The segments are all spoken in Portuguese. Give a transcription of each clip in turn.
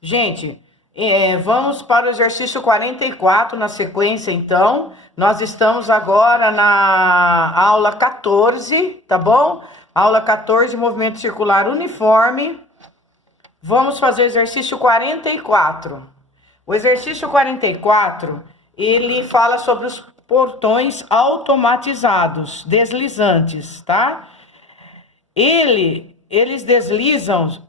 Gente, vamos para o exercício 44 na sequência, então. Nós estamos agora na aula 14, tá bom? Aula 14, movimento circular uniforme. Vamos fazer o exercício 44. O exercício 44, ele fala sobre os portões automatizados, deslizantes, tá? Eles deslizam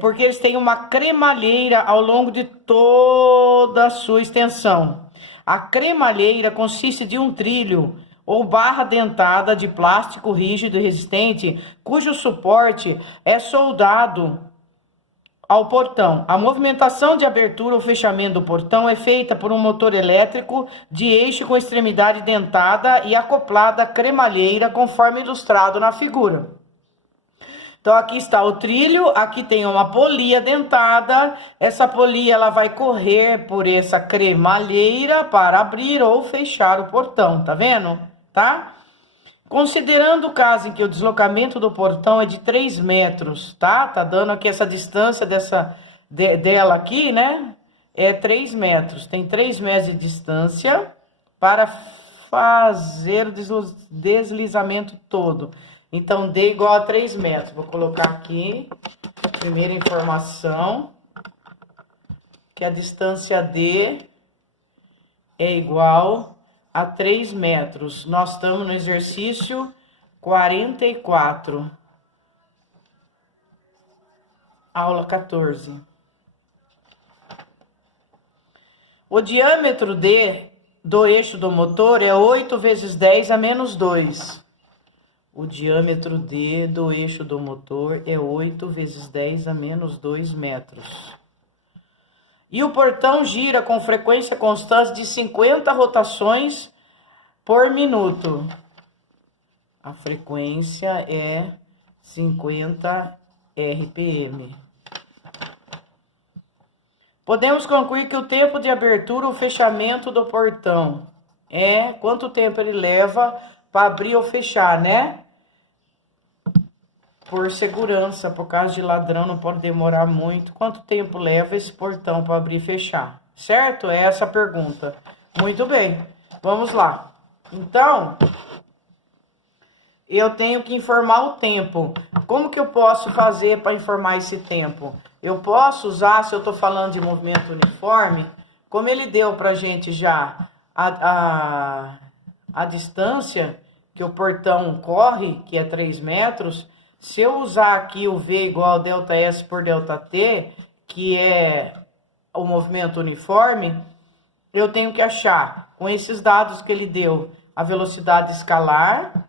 porque eles têm uma cremalheira ao longo de toda a sua extensão. A cremalheira consiste de um trilho ou barra dentada de plástico rígido e resistente, cujo suporte é soldado ao portão. A movimentação de abertura ou fechamento do portão é feita por um motor elétrico de eixo com extremidade dentada e acoplada à cremalheira, conforme ilustrado na figura. Então, aqui está o trilho, aqui tem uma polia dentada, essa polia ela vai correr por essa cremalheira para abrir ou fechar o portão, tá vendo? Tá? Considerando o caso em que o deslocamento do portão é de 3 metros, tá? Tá dando aqui essa distância dela aqui, né? É 3 metros, tem 3 metros de distância para fazer o deslizamento todo. Então, D igual a 3 metros. Vou colocar aqui, primeira informação, que a distância D é igual a 3 metros. Nós estamos no exercício 44. Aula 14. O diâmetro D do eixo do motor é 8 vezes 10 a menos 2. O diâmetro D do eixo do motor é 8 vezes 10 a menos 2 metros. E o portão gira com frequência constante de 50 rotações por minuto. A frequência é 50 RPM. Podemos concluir que o tempo de abertura ou fechamento do portão é quanto tempo ele leva para abrir ou fechar, né? Por segurança, por causa de ladrão, não pode demorar muito. Quanto tempo leva esse portão para abrir e fechar? Certo? É essa a pergunta. Muito bem, vamos lá. Então, eu tenho que informar o tempo. Como que eu posso fazer para informar esse tempo? Eu posso usar, se eu estou falando de movimento uniforme, como ele deu para a gente já a distância que o portão corre, que é 3 metros, se eu usar aqui o V igual a ΔS por ΔT, que é o movimento uniforme, eu tenho que achar, com esses dados que ele deu, a velocidade escalar.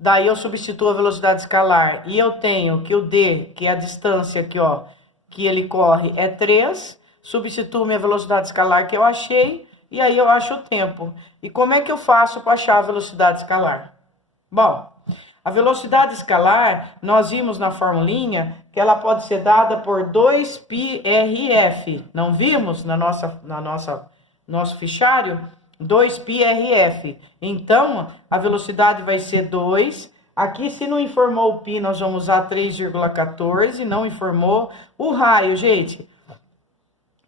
Daí eu substituo a velocidade escalar e eu tenho que o D, que é a distância aqui, ó, que ele corre, é 3. Substituo minha velocidade escalar que eu achei e aí eu acho o tempo. E como é que eu faço para achar a velocidade escalar? Bom, a velocidade escalar, nós vimos na formulinha que ela pode ser dada por 2πrf. Não vimos na nosso fichário? 2πrf. Então, a velocidade vai ser 2. Aqui, se não informou o π, nós vamos usar 3,14. Não informou. O raio, gente,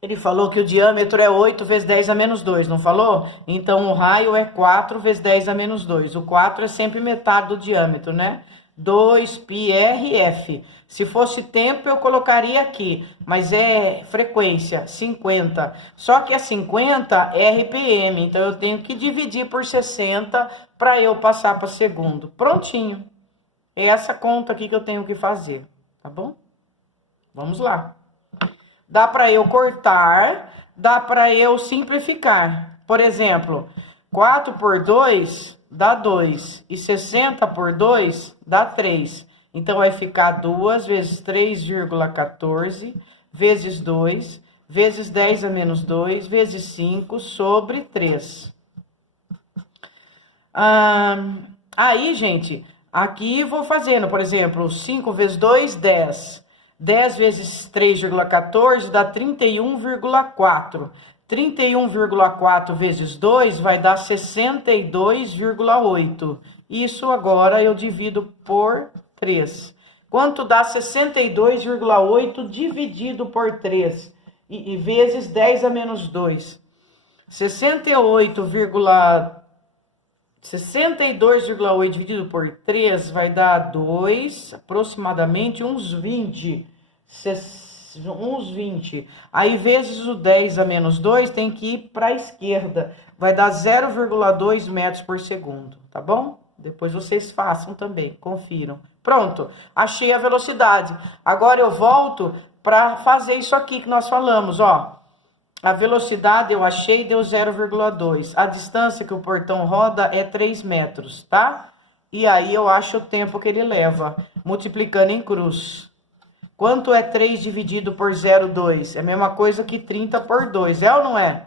ele falou que o diâmetro é 8 vezes 10 a menos 2, não falou? Então, o raio é 4 vezes 10 a menos 2. O 4 é sempre metade do diâmetro, né? 2πrf. Se fosse tempo, eu colocaria aqui, mas é frequência, 50. Só que é 50 RPM, então eu tenho que dividir por 60 para eu passar para segundo. Prontinho. É essa conta aqui que eu tenho que fazer, tá bom? Vamos lá. Dá para eu cortar, dá para eu simplificar. Por exemplo, 4 por 2 dá 2 e 60 por 2 dá 3. Então, vai ficar 2 vezes 3,14 vezes 2 vezes 10 a menos 2 vezes 5 sobre 3. Aí, gente, aqui vou fazendo, por exemplo, 5 vezes 2, 10. 10 vezes 3,14 dá 31,4. 31,4 vezes 2 vai dar 62,8. Isso agora eu divido por 3. Quanto dá 62,8 dividido por 3 e vezes 10 a menos 2. 62,8 dividido por 3 vai dar 2, aproximadamente uns 20. Uns 20. Aí, vezes o 10 a menos 2, tem que ir para a esquerda. Vai dar 0,2 metros por segundo, tá bom? Depois vocês façam também, confiram. Pronto, achei a velocidade. Agora eu volto para fazer isso aqui que nós falamos, ó. A velocidade eu achei, deu 0,2. A distância que o portão roda é 3 metros, tá? E aí eu acho o tempo que ele leva, multiplicando em cruz. Quanto é 3 dividido por 0,2? É a mesma coisa que 30 por 2, é ou não é?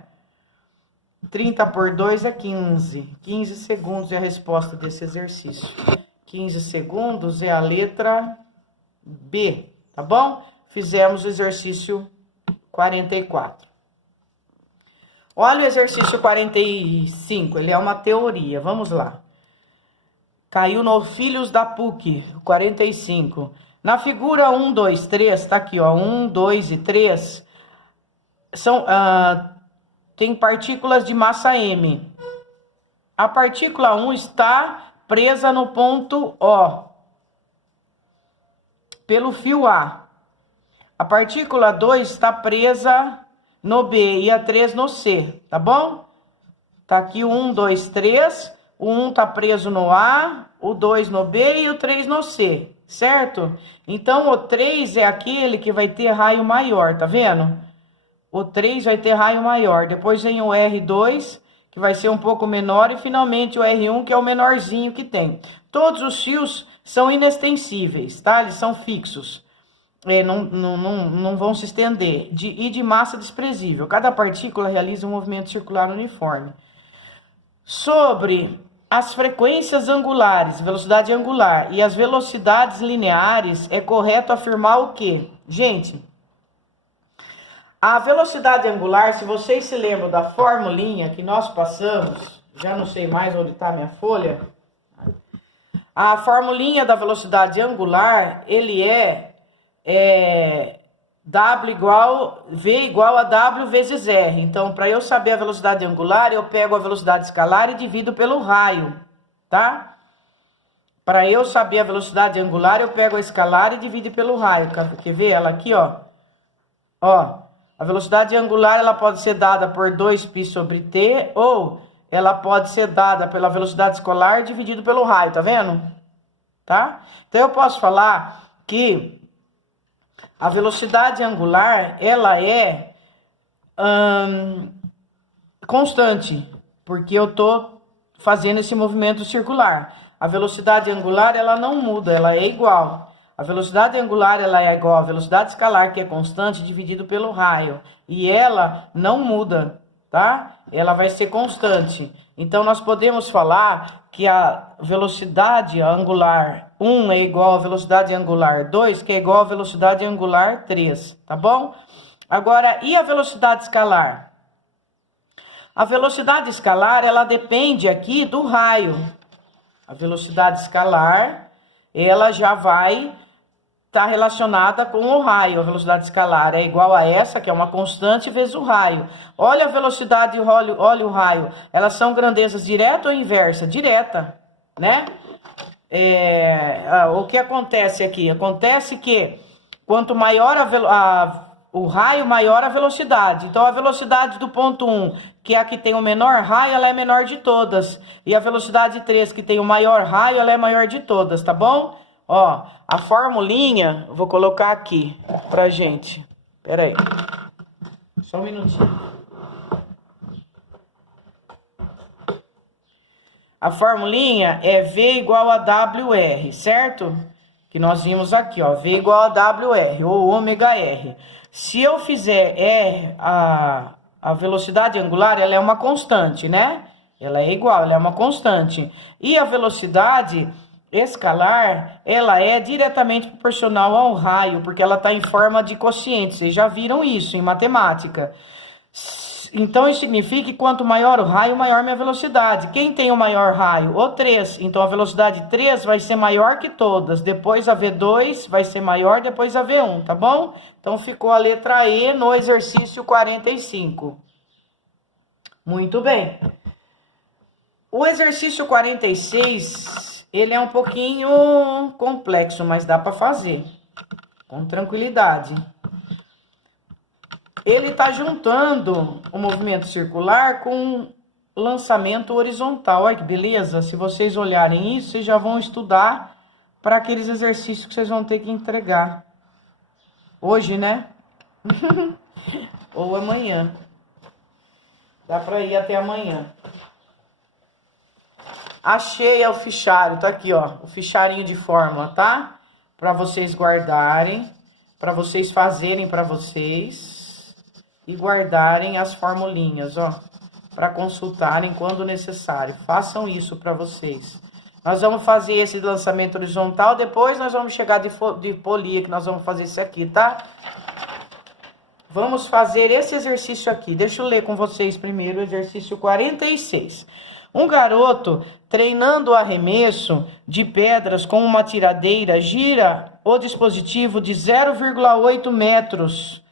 30 por 2 é 15. 15 segundos é a resposta desse exercício. 15 segundos é a letra B, tá bom? Fizemos o exercício 44. Olha o exercício 45, ele é uma teoria, vamos lá. Caiu no Filhos da PUC, 45. Na figura 1, 2, 3, tá aqui, ó, 1, 2 e 3, tem partículas de massa M. A partícula 1 está presa no ponto O, pelo fio A. A partícula 2 está presa no B e a 3 no C, tá bom? Tá aqui o 1, 2, 3, o 1 tá preso no A, o 2 no B e o 3 no C, certo? Então, o 3 é aquele que vai ter raio maior, tá vendo? O 3 vai ter raio maior, depois vem o R2, que vai ser um pouco menor, e finalmente o R1, que é o menorzinho que tem. Todos os fios são inextensíveis, tá? Eles são fixos. Não vão se estender, e de massa desprezível. Cada partícula realiza um movimento circular uniforme. Sobre as frequências angulares, velocidade angular, e as velocidades lineares, é correto afirmar o quê? Gente, a velocidade angular, se vocês se lembram da formulinha que nós passamos, já não sei mais onde está a minha folha, a formulinha da velocidade angular, ele é V igual a W vezes R. Então, para eu saber a velocidade angular, eu pego a velocidade escalar e divido pelo raio, tá? Para eu saber a velocidade angular, eu pego a escalar e divido pelo raio. Quer ver ela aqui, ó? Ó, a velocidade angular, ela pode ser dada por 2π sobre t, ou ela pode ser dada pela velocidade escalar dividido pelo raio, tá vendo? Tá? Então, eu posso falar que a velocidade angular, ela é constante, porque eu estou fazendo esse movimento circular. A velocidade angular, ela não muda, ela é igual. A velocidade angular, ela é igual à velocidade escalar, que é constante, dividido pelo raio. E ela não muda, tá? Ela vai ser constante. Então, nós podemos falar que a velocidade angular 1 é igual à velocidade angular 2, que é igual à velocidade angular 3, tá bom? Agora, e a velocidade escalar? A velocidade escalar, ela depende aqui do raio. A velocidade escalar, ela já vai estar relacionada com o raio. A velocidade escalar é igual a essa, que é uma constante, vezes o raio. Olha a velocidade e olha o raio. Elas são grandezas direta ou inversa? Direta, né? O que acontece aqui? Acontece que quanto maior o raio, maior a velocidade. Então, a velocidade do ponto 1, que é a que tem o menor raio, ela é menor de todas. E a velocidade 3, que tem o maior raio, ela é maior de todas, tá bom? Ó, a formulinha, vou colocar aqui pra gente. Pera aí. Só um minutinho. A formulinha é V igual a WR, certo? Que nós vimos aqui, ó. V igual a WR, ou ômega R. Se eu fizer a velocidade angular, ela é uma constante, né? Ela é igual, ela é uma constante. E a velocidade escalar, ela é diretamente proporcional ao raio, porque ela está em forma de quociente. Vocês já viram isso em matemática. Então, isso significa que quanto maior o raio, maior minha velocidade. Quem tem o maior raio? O 3. Então, a velocidade 3 vai ser maior que todas. Depois a V2 vai ser maior, depois a V1, tá bom? Então, ficou a letra E no exercício 45. Muito bem. O exercício 46, ele é um pouquinho complexo, mas dá para fazer com tranquilidade. Ele está juntando o movimento circular com lançamento horizontal. Olha que beleza! Se vocês olharem isso, vocês já vão estudar para aqueles exercícios que vocês vão ter que entregar. Hoje, né? Ou amanhã. Dá para ir até amanhã. Achei o fichário, tá aqui, ó. O fichário de fórmula, tá? Para vocês guardarem, para vocês fazerem para vocês. E guardarem as formulinhas, ó, para consultarem quando necessário. Façam isso para vocês. Nós vamos fazer esse lançamento horizontal, depois nós vamos chegar de polia, que nós vamos fazer esse aqui, tá? Vamos fazer esse exercício aqui. Deixa eu ler com vocês primeiro o exercício 46. Um garoto treinando o arremesso de pedras com uma tiradeira gira o dispositivo de 0,8 metros.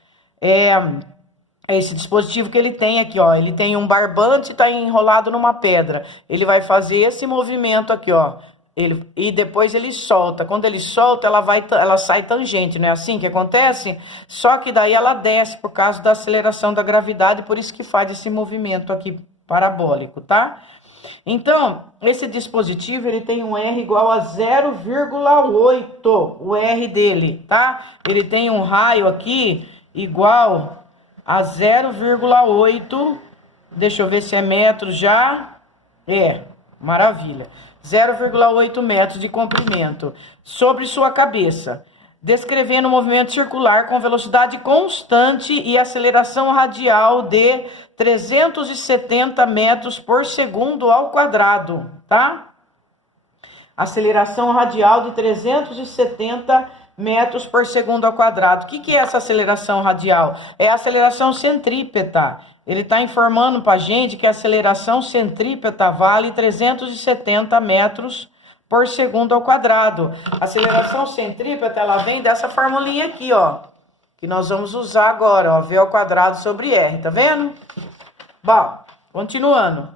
Esse dispositivo que ele tem aqui, ó, ele tem um barbante e tá enrolado numa pedra. Ele vai fazer esse movimento aqui, ó, e depois ele solta. Quando ele solta, ela sai tangente, não é assim que acontece? Só que daí ela desce por causa da aceleração da gravidade, por isso que faz esse movimento aqui parabólico, tá? Então, esse dispositivo, ele tem um R igual a 0,8, o R dele, tá? Ele tem um raio aqui igual a 0,8, deixa eu ver se é metros já, maravilha, 0,8 metros de comprimento, sobre sua cabeça, descrevendo o movimento circular com velocidade constante e aceleração radial de 370 metros por segundo ao quadrado, tá? Aceleração radial de 370 metros por segundo ao quadrado. O que é essa aceleração radial? É a aceleração centrípeta. Ele está informando para a gente que a aceleração centrípeta vale 370 metros por segundo ao quadrado. A aceleração centrípeta, ela vem dessa formulinha aqui, ó, que nós vamos usar agora, ó, V ao quadrado sobre R, tá vendo? Bom, continuando.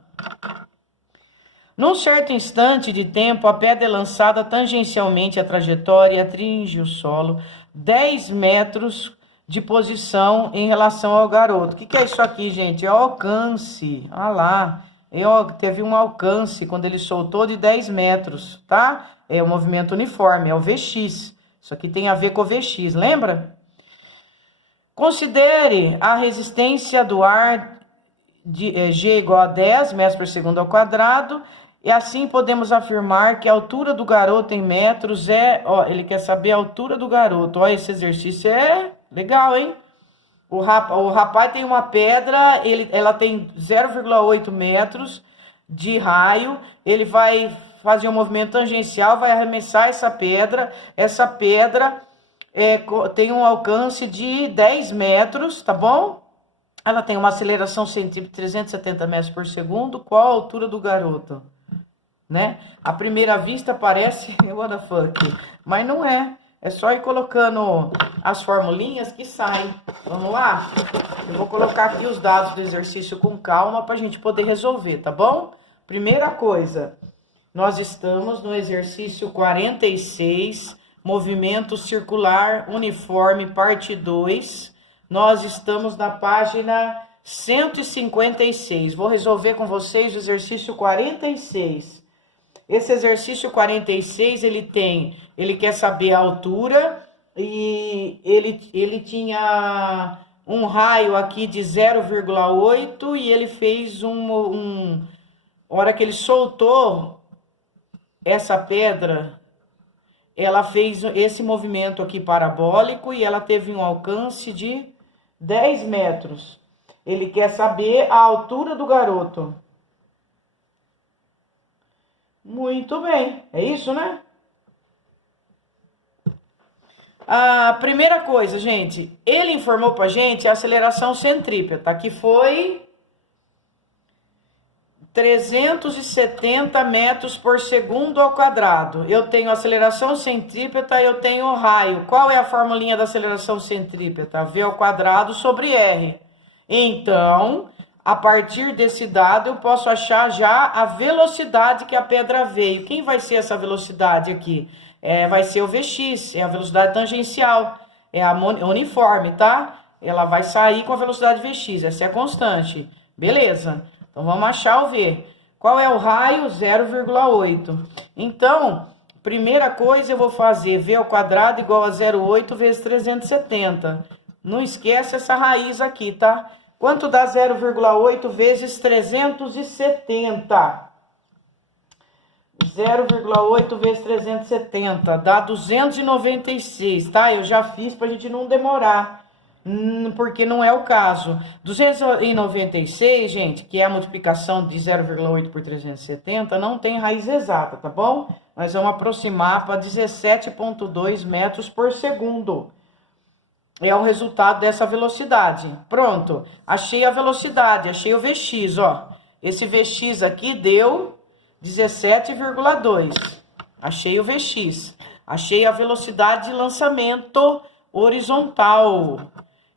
Num certo instante de tempo, a pedra é lançada tangencialmente à trajetória e atinge o solo 10 metros de posição em relação ao garoto. O que é isso aqui, gente? É o alcance. Olha lá. Teve um alcance quando ele soltou de 10 metros, tá? É o movimento uniforme, é o Vx. Isso aqui tem a ver com o Vx, lembra? Considere a resistência do ar de G igual a 10 metros por segundo ao quadrado. E assim podemos afirmar que a altura do garoto em metros ele quer saber a altura do garoto. Ó, esse exercício é legal, hein? O rapaz tem uma pedra, ela tem 0,8 metros de raio. Ele vai fazer um movimento tangencial, vai arremessar essa pedra. Essa pedra tem um alcance de 10 metros, tá bom? Ela tem uma aceleração centrípeta de 370 metros por segundo. Qual a altura do garoto? Né? À primeira vista parece what the fuck, mas não é. É só ir colocando as formulinhas que saem. Vamos lá? Eu vou colocar aqui os dados do exercício com calma para a gente poder resolver, tá bom? Primeira coisa, nós estamos no exercício 46, movimento circular uniforme, parte 2. Nós estamos na página 156. Vou resolver com vocês o exercício 46. Esse exercício 46, ele quer saber a altura e ele tinha um raio aqui de 0,8 e ele fez hora que ele soltou essa pedra, ela fez esse movimento aqui parabólico e ela teve um alcance de 10 metros. Ele quer saber a altura do garoto. Muito bem, é isso, né? A primeira coisa, gente, ele informou pra gente a aceleração centrípeta, que foi 370 metros por segundo ao quadrado. Eu tenho aceleração centrípeta, eu tenho raio. Qual é a formulinha da aceleração centrípeta? V ao quadrado sobre R. Então, a partir desse dado, eu posso achar já a velocidade que a pedra veio. Quem vai ser essa velocidade aqui? Vai ser o Vx, é a velocidade tangencial, é a uniforme, tá? Ela vai sair com a velocidade Vx, essa é a constante. Beleza. Então, vamos achar o V. Qual é o raio? 0,8. Então, primeira coisa eu vou fazer V ao quadrado igual a 0,8 vezes 370. Não esquece essa raiz aqui, tá? Quanto dá 0,8 vezes 370? 0,8 vezes 370 dá 296, tá? Eu já fiz pra gente não demorar. Porque não é o caso. 296, gente, que é a multiplicação de 0,8 por 370, não tem raiz exata, tá bom? Nós vamos aproximar para 17,2 metros por segundo. É o resultado dessa velocidade. Pronto, achei a velocidade, achei o Vx, ó. Esse Vx aqui deu 17,2. Achei o Vx. Achei a velocidade de lançamento horizontal.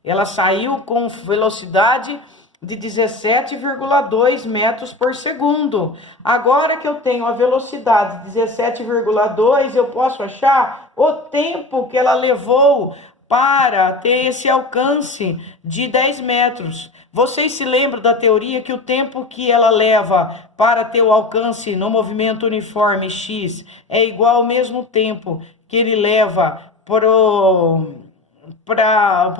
Ela saiu com velocidade de 17,2 metros por segundo. Agora que eu tenho a velocidade de 17,2, eu posso achar o tempo que ela levou para ter esse alcance de 10 metros. Vocês se lembram da teoria que o tempo que ela leva para ter o alcance no movimento uniforme x é igual ao mesmo tempo que ele leva para o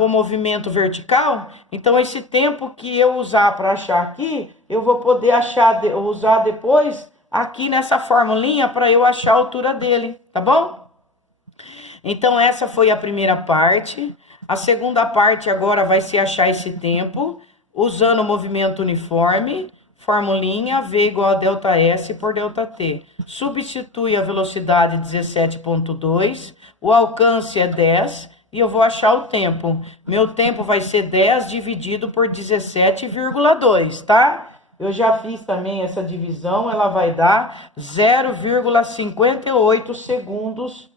movimento vertical? Então, esse tempo que eu usar para achar aqui, eu vou poder usar depois aqui nessa formulinha para eu achar a altura dele, tá bom? Então, essa foi a primeira parte. A segunda parte agora vai ser achar esse tempo, usando o movimento uniforme, formulinha, V igual a ΔS por ΔT. Substitui a velocidade 17,2, o alcance é 10, e eu vou achar o tempo. Meu tempo vai ser 10 dividido por 17,2, tá? Eu já fiz também essa divisão, ela vai dar 0,58 segundos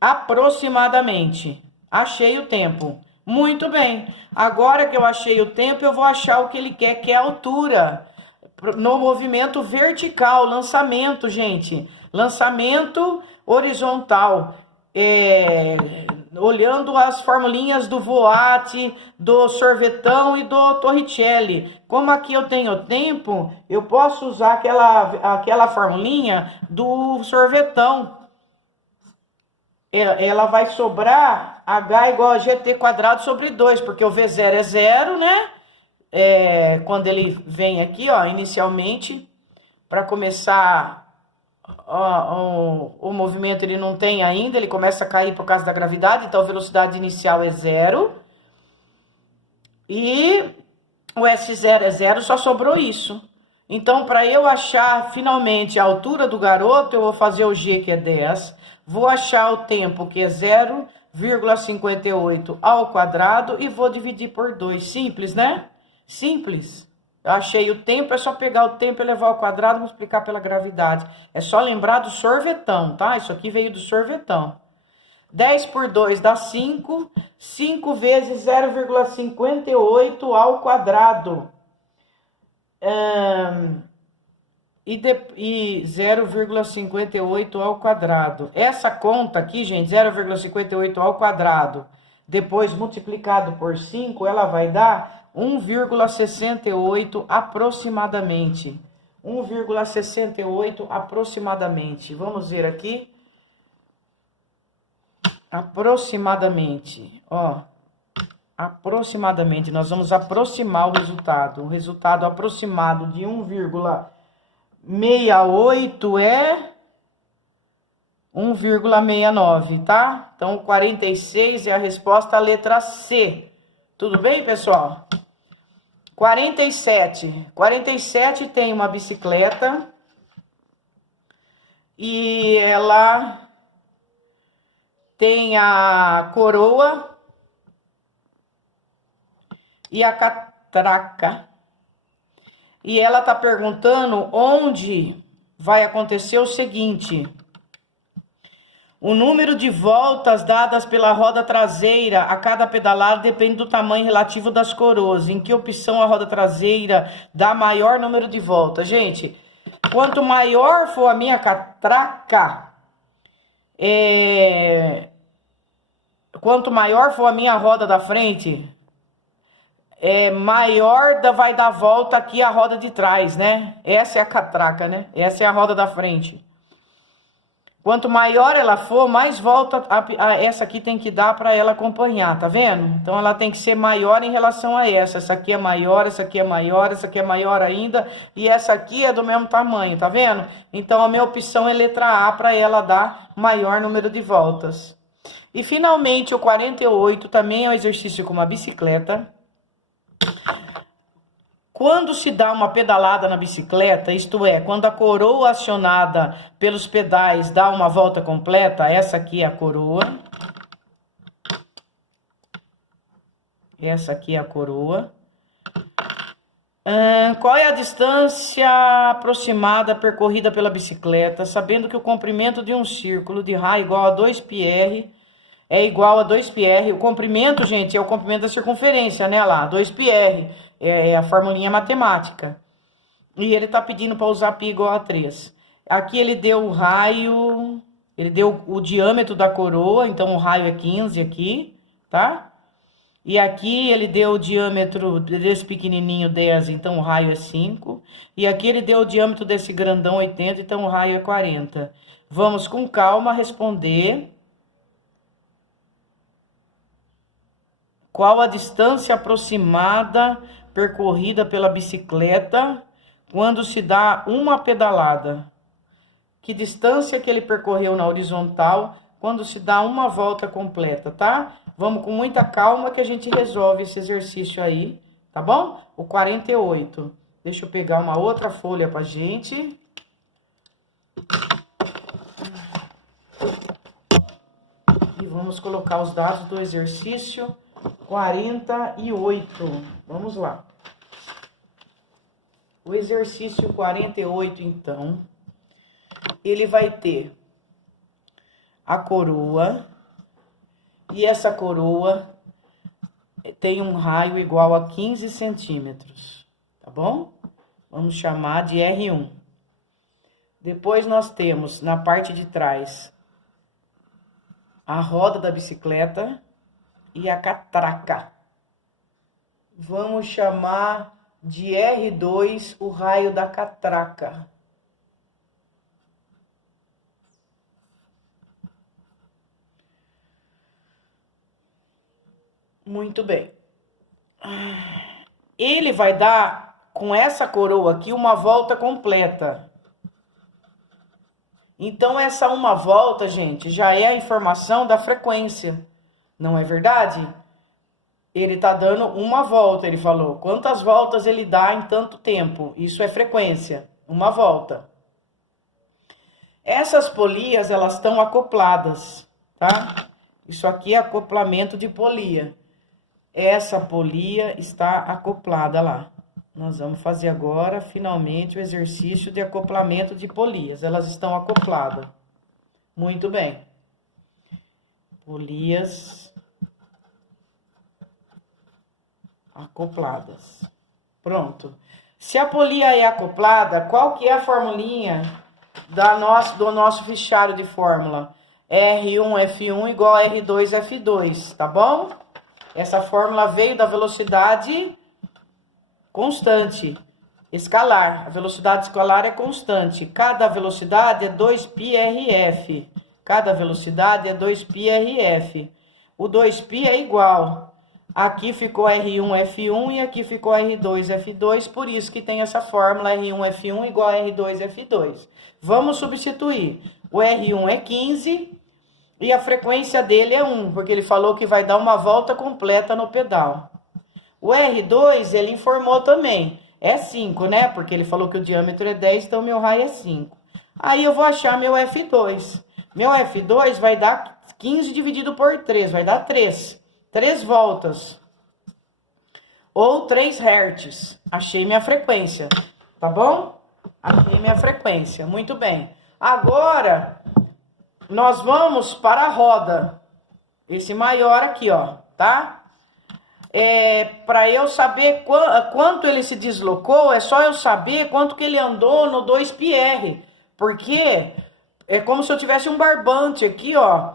aproximadamente. Achei o tempo. Muito bem. Agora que eu achei o tempo, eu vou achar o que ele quer, que é a altura. No movimento vertical, lançamento, gente. Lançamento horizontal. Olhando as formulinhas do Voat, do Sorvetão e do Torricelli. Como aqui eu tenho tempo, eu posso usar aquela formulinha do Sorvetão. Ela vai sobrar H igual a GT quadrado sobre 2, porque o V0 é 0, né? Quando ele vem aqui, ó, inicialmente, para começar o movimento, ele não tem ainda, ele começa a cair por causa da gravidade, então a velocidade inicial é 0. E o S0 é 0, só sobrou isso. Então, para eu achar finalmente a altura do garoto, eu vou fazer o G, que é 10. Vou achar o tempo, que é 0,58 ao quadrado, e vou dividir por 2. Simples, né? Simples. Eu achei o tempo, é só pegar o tempo, elevar ao quadrado e multiplicar pela gravidade. É só lembrar do sorvetão, tá? Isso aqui veio do sorvetão. 10 por 2 dá 5. 5 vezes 0,58 ao quadrado. E 0,58 ao quadrado. Essa conta aqui, gente, 0,58 ao quadrado, depois multiplicado por 5, ela vai dar 1,68 aproximadamente. 1,68 aproximadamente. Vamos ver aqui. Aproximadamente, ó. Aproximadamente, nós vamos aproximar o resultado. O resultado aproximado de 1,68 é 1,69, tá? Então, 46 é a resposta à letra C. Tudo bem, pessoal? 47. 47 tem uma bicicleta e ela tem a coroa e a catraca. E ela tá perguntando onde vai acontecer o seguinte: o número de voltas dadas pela roda traseira a cada pedalada depende do tamanho relativo das coroas. Em que opção a roda traseira dá maior número de voltas? Gente, quanto maior for a minha catraca, quanto maior for a minha roda da frente, maior vai dar volta aqui a roda de trás, né? Essa é a catraca, né? Essa é a roda da frente. Quanto maior ela for, mais volta essa aqui tem que dar para ela acompanhar, tá vendo? Então ela tem que ser maior em relação a essa. Essa aqui é maior, essa aqui é maior, essa aqui é maior ainda. E essa aqui é do mesmo tamanho, tá vendo? Então a minha opção é letra A para ela dar maior número de voltas. E finalmente o 48 também é um exercício com uma bicicleta. Quando se dá uma pedalada na bicicleta, isto é, quando a coroa acionada pelos pedais dá uma volta completa, essa aqui é a coroa. Essa aqui é a coroa. Qual é a distância aproximada percorrida pela bicicleta, sabendo que o comprimento de um círculo de raio igual a 2πr é igual a 2πr. O comprimento, gente, é o comprimento da circunferência, né? Lá, 2πr. É a formulinha matemática. E ele tá pedindo para usar π igual a 3. Aqui ele deu o raio, ele deu o diâmetro da coroa, então o raio é 15 aqui, tá? E aqui ele deu o diâmetro desse pequenininho 10, então o raio é 5. E aqui ele deu o diâmetro desse grandão 80, então o raio é 40. Vamos com calma responder. Qual a distância aproximada percorrida pela bicicleta quando se dá uma pedalada? Que distância que ele percorreu na horizontal quando se dá uma volta completa, tá? Vamos com muita calma que a gente resolve esse exercício aí, tá bom? O 48. Deixa eu pegar uma outra folha pra gente. E vamos colocar os dados do exercício 48. Vamos lá. O exercício 48, então, ele vai ter a coroa, e essa coroa tem um raio igual a 15 centímetros, tá bom? Vamos chamar de R1. Depois nós temos, na parte de trás, a roda da bicicleta e a catraca. Vamos chamar de R2 o raio da catraca. Muito bem. Ele vai dar, com essa coroa aqui, uma volta completa. Então, essa uma volta, gente, já é a informação da frequência. Não é verdade? Ele tá dando uma volta, ele falou. Quantas voltas ele dá em tanto tempo? Isso é frequência, uma volta. Essas polias, elas estão acopladas, tá? Isso aqui é acoplamento de polia. Essa polia está acoplada lá. Nós vamos fazer agora, finalmente, o exercício de acoplamento de polias. Elas estão acopladas. Muito bem. Polias acopladas. Pronto. Se a polia é acoplada, qual que é a formulinha do nosso fichário de fórmula? R1F1 igual a R2F2, tá bom? Essa fórmula veio da velocidade constante, escalar. A velocidade escalar é constante. Cada velocidade é 2πrf. Cada velocidade é 2πrf. O 2π é igual. Aqui ficou R1F1 e aqui ficou R2F2, por isso que tem essa fórmula R1F1 igual a R2F2. Vamos substituir. O R1 é 15 e a frequência dele é 1, porque ele falou que vai dar uma volta completa no pedal. O R2, ele informou também, é 5, né? Porque ele falou que o diâmetro é 10, então meu raio é 5. Aí eu vou achar meu F2. Meu F2 vai dar 15 dividido por 3, vai dar 3. 3 voltas. Ou 3 Hz. Achei minha frequência. Tá bom? Achei minha frequência. Muito bem. Agora, nós vamos para a roda. Esse maior aqui, ó, tá? Para eu saber quanto ele se deslocou, é só eu saber quanto que ele andou no 2πr. Porque é como se eu tivesse um barbante aqui, ó.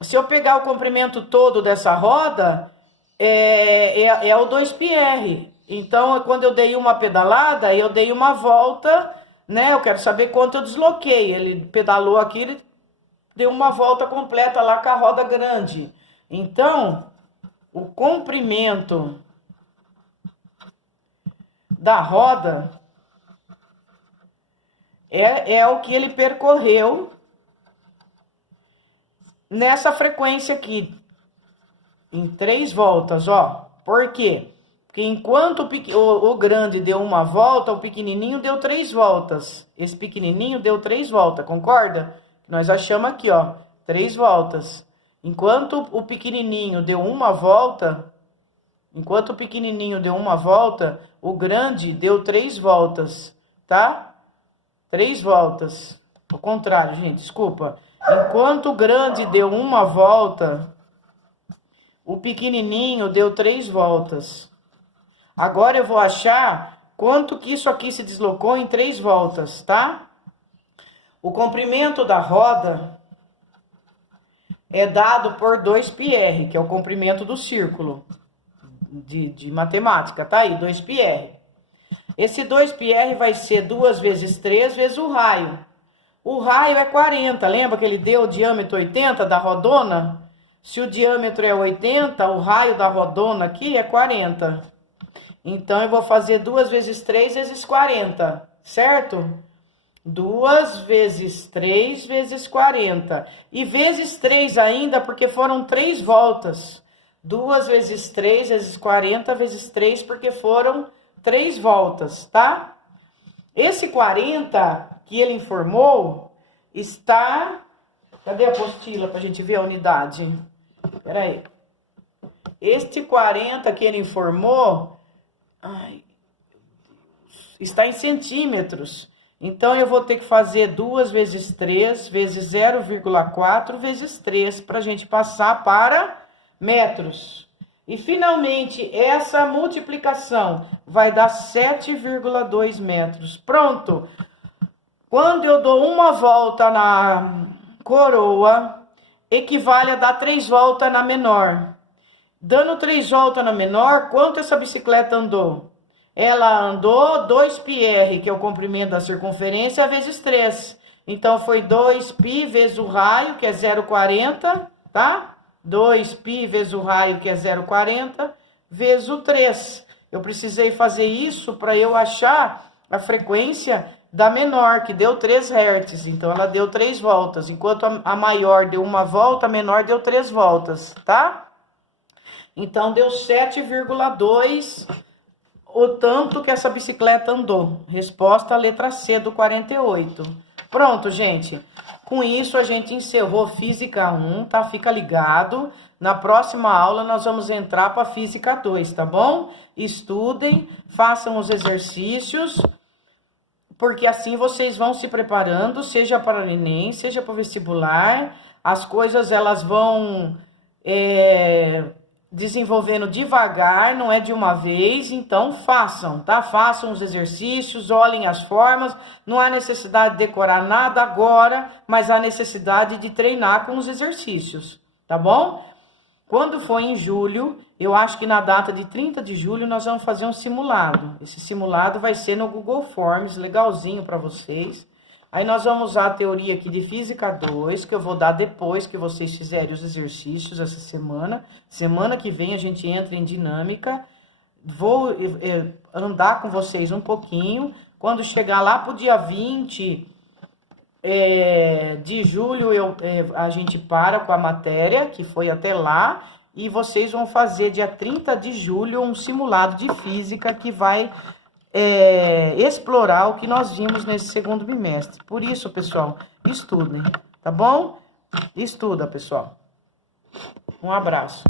Se eu pegar o comprimento todo dessa roda, é o 2πr. Então, quando eu dei uma pedalada, eu dei uma volta, né? Eu quero saber quanto eu desloquei. Ele pedalou aqui, ele deu uma volta completa lá com a roda grande. Então, o comprimento da roda é o que ele percorreu nessa frequência aqui, em 3 voltas, ó. Por quê? Porque enquanto o grande deu uma volta, o pequenininho deu 3 voltas. Esse pequenininho deu 3 voltas, concorda? Nós achamos aqui, ó, 3 voltas. Enquanto o pequenininho deu uma volta, o grande deu 3 voltas, tá? 3 voltas. Ao contrário, gente, desculpa. Enquanto o grande deu uma volta, o pequenininho deu 3 voltas. Agora eu vou achar quanto que isso aqui se deslocou em 3 voltas, tá? O comprimento da roda é dado por 2πr, que é o comprimento do círculo de matemática, tá aí, 2πr. Esse 2πr vai ser 2 vezes 3 vezes o raio. O raio é 40, lembra que ele deu o diâmetro 80 da rodona? Se o diâmetro é 80, o raio da rodona aqui é 40. Então, eu vou fazer 2 vezes 3 vezes 40, certo? 2 vezes 3 vezes 40. E vezes 3 ainda, porque foram 3 voltas. 2 vezes 3 vezes 40 vezes 3, porque foram 3 voltas, tá? Esse 40 que ele informou está... Cadê a apostila para a gente ver a unidade? Espera aí. Este 40 que ele informou... está em centímetros. Então, eu vou ter que fazer 2 vezes 3 vezes 0,4 vezes 3 para a gente passar para metros. E, finalmente, essa multiplicação vai dar 7,2 metros. Pronto! Quando eu dou uma volta na coroa, equivale a dar 3 voltas na menor. Dando 3 voltas na menor, quanto essa bicicleta andou? Ela andou 2πr, que é o comprimento da circunferência, vezes 3. Então, foi 2π vezes o raio, que é 0,40, tá? 2π vezes o raio, que é 0,40, vezes o 3. Eu precisei fazer isso para eu achar a frequência da menor, que deu 3 Hz. Então, ela deu 3 voltas. Enquanto a maior deu uma volta, a menor deu 3 voltas, tá? Então, deu 7,2 o tanto que essa bicicleta andou. Resposta à letra C do 48. Pronto, gente. Com isso, a gente encerrou Física 1, tá? Fica ligado. Na próxima aula, nós vamos entrar para Física 2, tá bom? Estudem, façam os exercícios, porque assim vocês vão se preparando, seja para o Enem, seja para o vestibular. As coisas, elas vão... desenvolvendo devagar, não é de uma vez, então façam, tá? Façam os exercícios, olhem as formas, não há necessidade de decorar nada agora, mas há necessidade de treinar com os exercícios, tá bom? Quando for em julho, eu acho que na data de 30 de julho nós vamos fazer um simulado. Esse simulado vai ser no Google Forms, legalzinho para vocês. Aí nós vamos usar a teoria aqui de Física 2, que eu vou dar depois que vocês fizerem os exercícios essa semana. Semana que vem a gente entra em dinâmica. Vou andar com vocês um pouquinho. Quando chegar lá para o dia 20 de julho, a gente para com a matéria, que foi até lá. E vocês vão fazer dia 30 de julho um simulado de física que vai... explorar o que nós vimos nesse segundo bimestre. Por isso, pessoal, estudem, tá bom? Estuda, pessoal. Um abraço.